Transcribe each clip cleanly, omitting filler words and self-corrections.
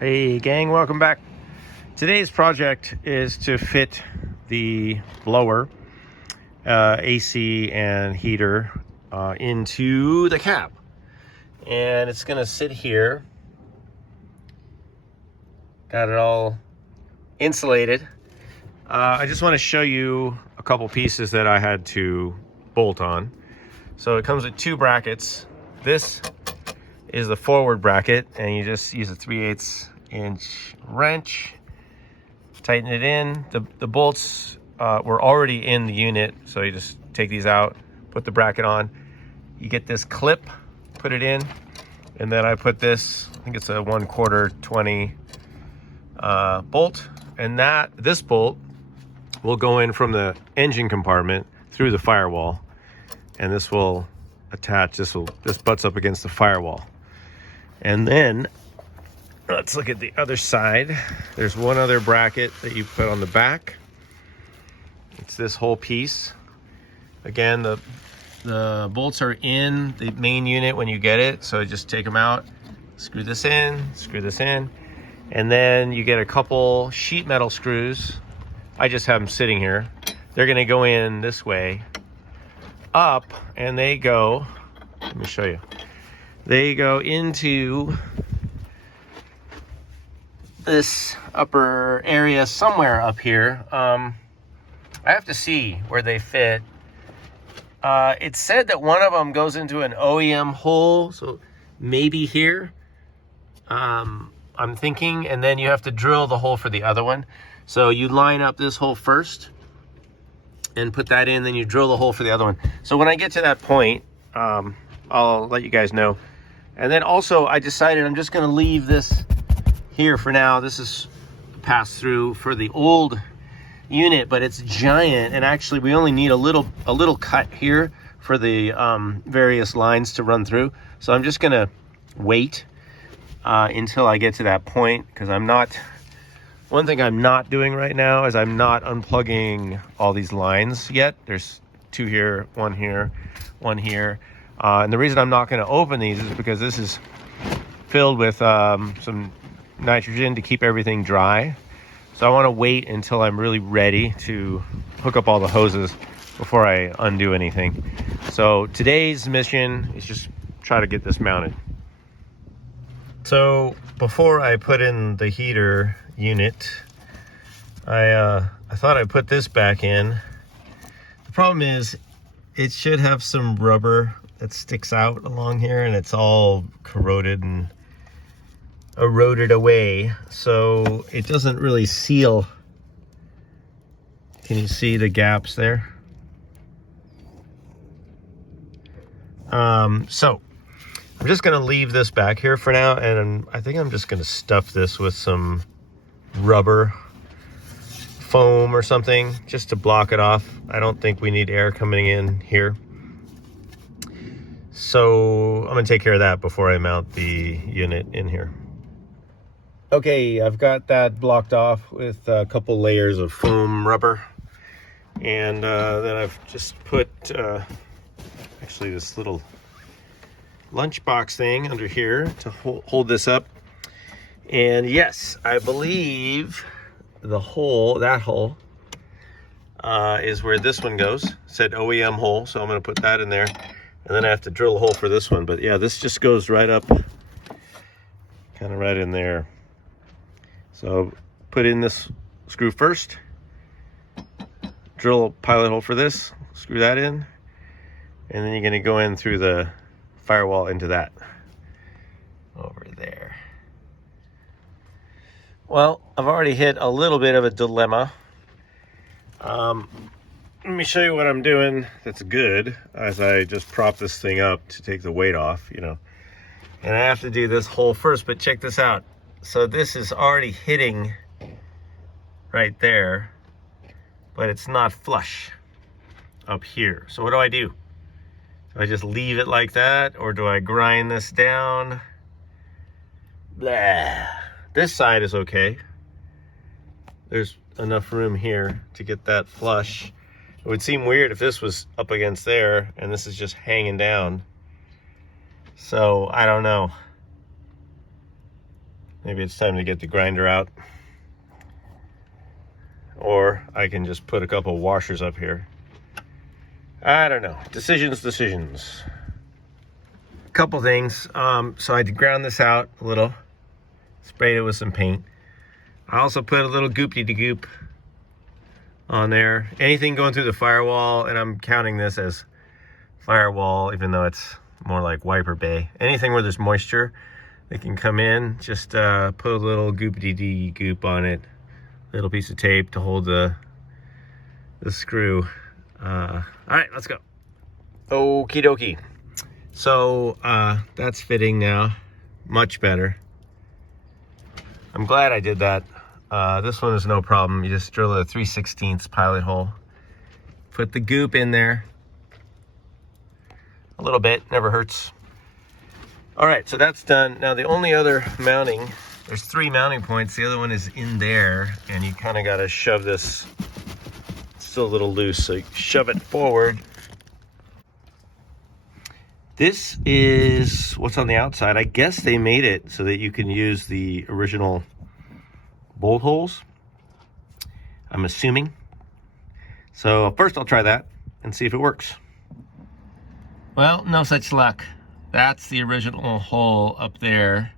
Hey gang, welcome back. Today's project is to fit the blower, AC and heater into the cab. And it's gonna sit here. Got it all insulated. I just wanna show you a couple pieces that I had to bolt on. So it comes with two brackets. This is the forward bracket, and you just use a 3/8 inch wrench, tighten it in. The bolts were already in the unit, so you just take these out, put the bracket on. You get this clip, put it in, and then I put this, I think it's a 1/4 20 bolt, and this bolt will go in from the engine compartment through the firewall, and this will attach. This butts up against the firewall. And then let's look at the other side. There's one other bracket that you put on the back. It's this whole piece. Again, the bolts are in the main unit when you get it, so just take them out, screw this in, and then you get a couple sheet metal screws. I just have them sitting here. They're gonna go in this way up, and they go, let me show you. They go into this upper area somewhere up here. I have to see where they fit. It said that one of them goes into an OEM hole, so maybe here. I'm thinking, and then you have to drill the hole for the other one. So you line up this hole first and put that in, then you drill the hole for the other one. So when I get to that point, I'll let you guys know. And then also I decided I'm just gonna leave this here for now. This is pass through for the old unit, but it's giant, and actually we only need a little cut here for the various lines to run through. So I'm just gonna wait until I get to that point, because one thing I'm not doing right now is I'm not unplugging all these lines yet. There's two here, one here. And the reason I'm not going to open these is because this is filled with some nitrogen to keep everything dry. So I want to wait until I'm really ready to hook up all the hoses before I undo anything. So today's mission is just try to get this mounted. So before I put in the heater unit, I thought I'd put this back in. The problem is it should have some rubber that sticks out along here, and it's all corroded and eroded away, so it doesn't really seal. Can you see the gaps there? So I'm just gonna leave this back here for now, and I think I'm just gonna stuff this with some rubber foam or something just to block it off. I don't think we need air coming in here. So I'm gonna take care of that before I mount the unit in here. Okay, I've got that blocked off with a couple layers of foam rubber. And then I've just put actually this little lunchbox thing under here to hold this up. And yes, I believe that hole is where this one goes. It said OEM hole, so I'm gonna put that in there. And then I have to drill a hole for this one. But yeah, this just goes right up, kind of right in there. So put in this screw first, drill a pilot hole for this, screw that in, and then you're gonna go in through the firewall into that, over there. Well, I've already hit a little bit of a dilemma. Let me show you what I'm doing that's good as I just prop this thing up to take the weight off, you know. And I have to do this hole first, but check this out. So this is already hitting right there, but it's not flush up here. So what do? Do I just leave it like that, or do I grind this down? Blah. This side is okay. There's enough room here to get that flush. It would seem weird if this was up against there and this is just hanging down. So I don't know. Maybe it's time to get the grinder out. Or I can just put a couple washers up here. I don't know. Decisions. A couple things. So I ground this out a little. Sprayed it with some paint. I also put a little goop-de-goop on there. Anything going through the firewall, and I'm counting this as firewall, even though it's more like wiper bay. Anything where there's moisture, they can come in, just put a little goop-de-goop on it. Little piece of tape to hold the screw. All right, let's go. Okie dokie. So that's fitting now, much better. I'm glad I did that. This one is no problem. You just drill a 3/16 pilot hole. Put the goop in there. A little bit, never hurts. All right, so that's done. Now the only other mounting, there's 3 mounting points. The other one is in there, and you kind of got to shove this. It's still a little loose, so you shove it forward. This is what's on the outside. I guess they made it so that you can use the original bolt holes, I'm assuming. So first I'll try that and see if it works. Well, no such luck. That's the original hole up there.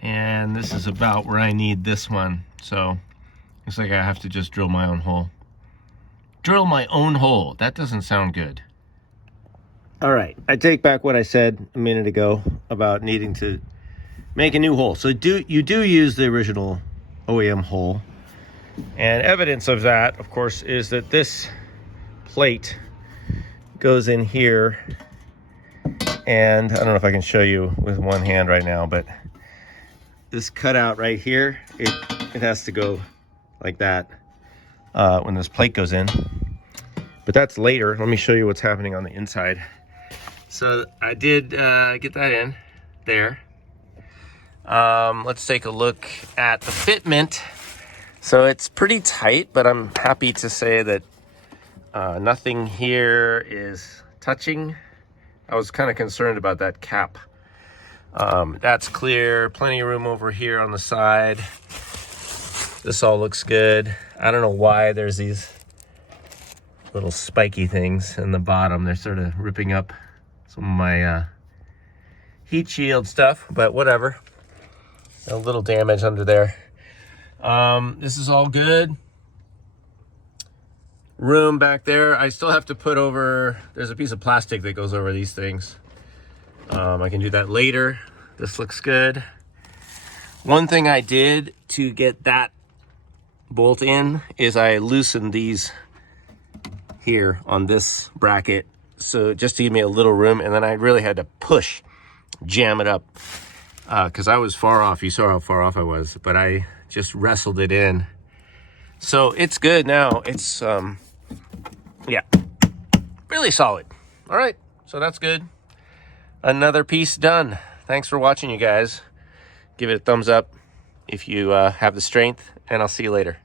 And this is about where I need this one. So looks like I have to just drill my own hole. Drill my own hole. That doesn't sound good. All right, I take back what I said a minute ago about needing to make a new hole. So you do use the original OEM hole. And evidence of that, of course, is that this plate goes in here. And I don't know if I can show you with one hand right now, but this cutout right here, it has to go like that when this plate goes in. But that's later. Let me show you what's happening on the inside. So I did get that in there. Let's take a look at the fitment. So it's pretty tight, but I'm happy to say that nothing here is touching. I was kind of concerned about that cap. That's clear. Plenty of room over here on the side. This all looks good. I don't know why there's these little spiky things in the bottom. They're sort of ripping up some of my heat shield stuff, but whatever. A little damage under there. This is all good. Room back there. I still have to put over, there's a piece of plastic that goes over these things. I can do that later. This looks good. One thing I did to get that bolt in is I loosened these here on this bracket, so just to give me a little room, and then I really had to jam it up, because I was far off. You saw how far off I was, but I just wrestled it in. So it's good now. It's yeah, really solid. All right, so that's good. Another piece done. Thanks for watching, you guys. Give it a thumbs up if you have the strength, and I'll see you later.